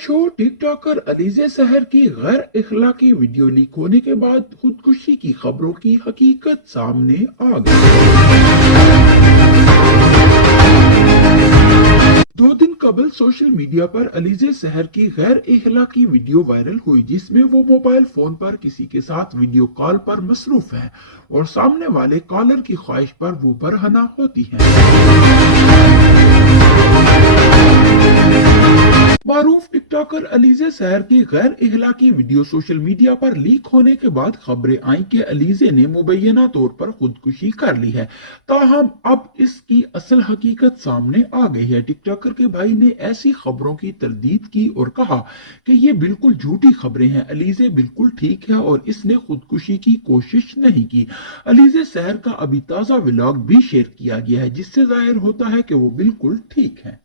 Show TikToker Alizeh सहर की गैर इखलाकी वीडियो लीक होने के बाद खुदकुशी की खबरों की हकीकत सामने आ गई। 2 दिन कबल सोशल मीडिया पर अलीज़े सहर की गैर इखलाकी वीडियो वायरल हुई, जिसमें वो मोबाइल फोन पर किसी के साथ वीडियो कॉल पर मसरूफ है और सामने वाले कॉलर की ख्वाहिश पर वो बरहना होती है। मारूफ टिकटॉकर अलीज़े सहर की गैर इखलाकी वीडियो सोशल मीडिया पर लीक होने के बाद खबरें आई कि अलीज़े ने मुबैना तौर पर खुदकुशी कर ली है। ताहम अब इसकी असल हकीकत सामने आ गई है। टिकटॉकर के भाई ने ऐसी खबरों की तरदीद की और कहा कि ये बिल्कुल झूठी खबरें हैं। अलीज़े बिल्कुल ठीक है और इसने खुदकुशी की कोशिश नहीं की। अलीज़े सहर का अभी ताजा व्लॉग भी शेयर किया गया है, जिससे जाहिर होता है कि वो बिल्कुल ठीक है।